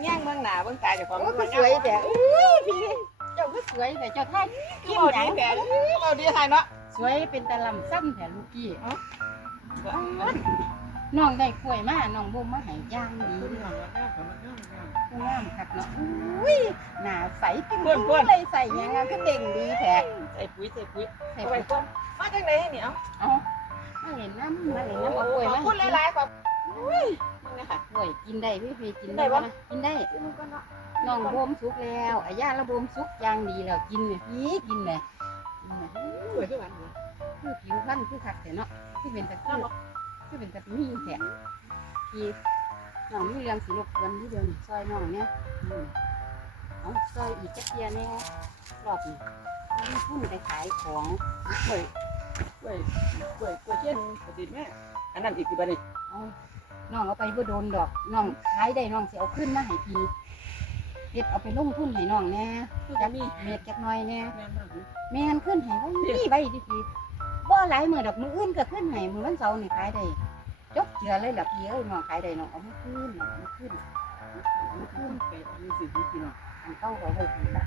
แง่งเมืองหนาเมืองตาเจ้าของโอ้ก็สวยแต่เอ้ยพี่เจ้าก็สวยแต่เจ้าท่ากินดีแต่เราดีไทยเนาะสวยเป็นตะลำซ้ำแต่ลูกพี่น้องได้กล้วยมาน้องบ่มาให้ย่างดีงามคักเนาะอุ้ยหน้าใสขึ้นเลยใส่ยังไงก็เด่งดีแท้ใส่ปุ๋ยใส่ปุ๋ยใส่เอาไปไปก่อนมาจังไหนนี่เอาเอามาเห็นน้ำมาเห็นน้ำเอากล้วยขมาอบคุณหลายๆขอบอุ้ย นี่ค่ะกล้วยกินได้พี่พี่กินได้ได้ปะปะกินได้กินมันก็เนาะน้องบ่มสุกแล้วอาย่าระบ่มสุกอย่างดีแล้วกินเลยพี่กินเลยกินเลยสวยขึ้นมาคือผิวพรรณคือคักแต่เนาะคือเป็นตะคือคือเป็นตะมีแท้พี่น้องมีเรื่องสิรบกวนที่เดียวนี่ซอยน้องเนี่ยอืมเอาซอยอีกจักเทียแน่รอบนี้มีพุ่นไปขายของกล้วยกล้วยกล้วยกล้วยเช่นปฏิแม่อันนั้นอีกกี่บาทนี่เอา น้องเอาไปบ่โดนดอกน้องขายได้น้องสิเอาขึ้นมาให้พี่เฮ็ดเอาไปลงทุนให้น้องแน่จะมีเม็ดจักหน่อยแน่แม่มากเลยแม่นขึ้นให้ไว้นี่ไว้ดิพี่บ่หลายมื้อดอกมื้ออื่นก็ขึ้นให้มื้อวันเสาร์นี่ขายได้จกเจือเลยล่ะพี่เอ้ยน้องขายได้น้องเอามาขึ้นเอามาขึ้นเอามาขึ้น ไปมีสิทธิ์กินเนาะอันเก่าก็ไว้พี่ละ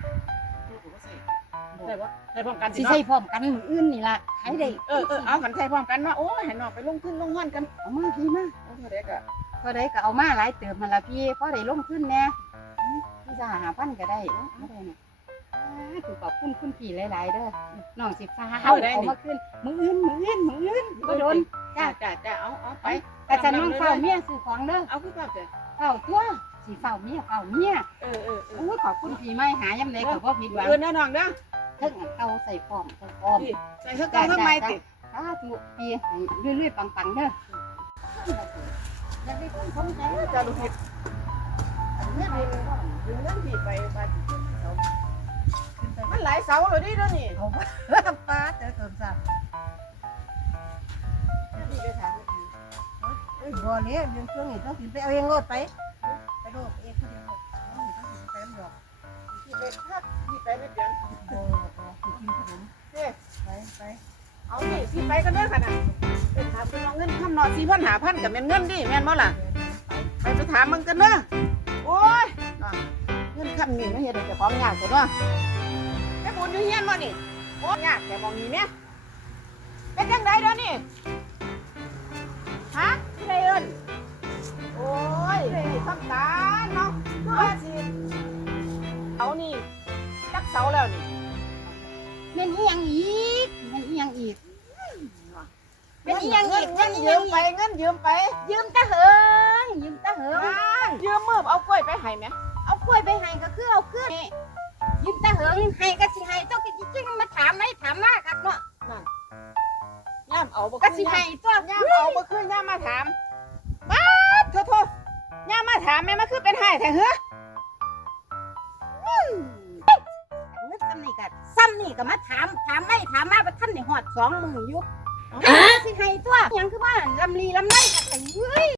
ใช่ปะใช่พร้อมกันสิใส่พร้อมกันมื้ออื่นนี่ล่ะขายได้เออเออเอากันใช่พร้อมกันเนาะโอ้ยให้น้องไปลงทุนลงห้อนกันเอามาพี่มาโอ้ยเด็กอะเท่าใดก็เอามาหลายเติมมันละพี่พอได้ลงทุนแน่พี่จะหาพันก็ได้เอาเอาได้เนี่ยถูกขอบคุณคุณพี่หลาย ๆ เด้อน้องสิฟ้าเอาเอามาขึ้นมื้ออื่นมื้ออื่นมื้ออื่นบ่โดนจ้าจ้าจ้าเอาเอาไปกระฉันน้องเฝ้าเมียซื้อของเด้อเอาขึ้นมาเถอะเฝ้าตัว สิเฝ้าเมียเฝ้าเมียเออเออเออโอ้ยขอบคุณพี่ไม่หายำใดก็บ่ผิดหวังเออแน่นอนเด้อเทิงอันเก่าใส่พร้อมใส่พร้อมใส่เครื่องเก่าข้างในติสาธุพี่ให้เรื่อยๆปังๆเด้ออยากได้คนสนใจจ้าลูกศิษย์เงินเงินเงินผิดไปไปมันหลายเสาเลยดิเด้อนี่เอาป้าเจอเติมซับนี่ไปถามเอ้ยบ่เลยเรื่องเครื่องนี่ต้องสิไปเอาเองโลดไป ไปโลดเองคนเดียวโลดเอานี่ต้องสิไปน้ำดอกที่ไปพักที่ไปไม่เปลี่ยนโอ้โหสิกินขนมเด้ไปไปเอานี่ที่ไปก็เด้อค่ะน่ะไปถามไปน้องเงินคำนอสี่พันหาพันกับแม่นเงินดิแม่นบ่ล่ะไปไปถามมึงกันเด้อโอ้ยเงินคำนี้ไม่เห็นแต่ของยากแต่ว่าแม่บุญอยู่เฮียนบ่นี่โอ้ยากแต่มองนี่เนี่ยเป็นจังไดเด้อนี่ เสาแล้วนี่แม่นอีหยังอีกแม่นอีหยังอีกเป็นอีหยังอีกเงินยืมไปเงินยืมไปยืมตะเหิงยืมตะเหิงยืมมือเอากล้วยไปให้ไหมเอากล้วยไปให้ก็คือเอาขึ้นนี่ยืมตะเหิงให้ก็สิให้เจ้าก็จริงๆมาถามไหมถามมาคักเนาะย่ามเอาบ่ก็คืสินให้ตัวย่ามเอาบ่คืนย่ามมาถามบ้าดโทษโทษย่ามมาถามแม่มาคือเป็นให้แท้เหรอ เงินซ้ำนี่ก็ซ้ำนี่ก็มาถามถามไม่ถามมาบ่ทันได้ฮอดสองมืออยู่สิให้ตัวหยังคือว่าลำลีลำไรก็ไอ้เว้ย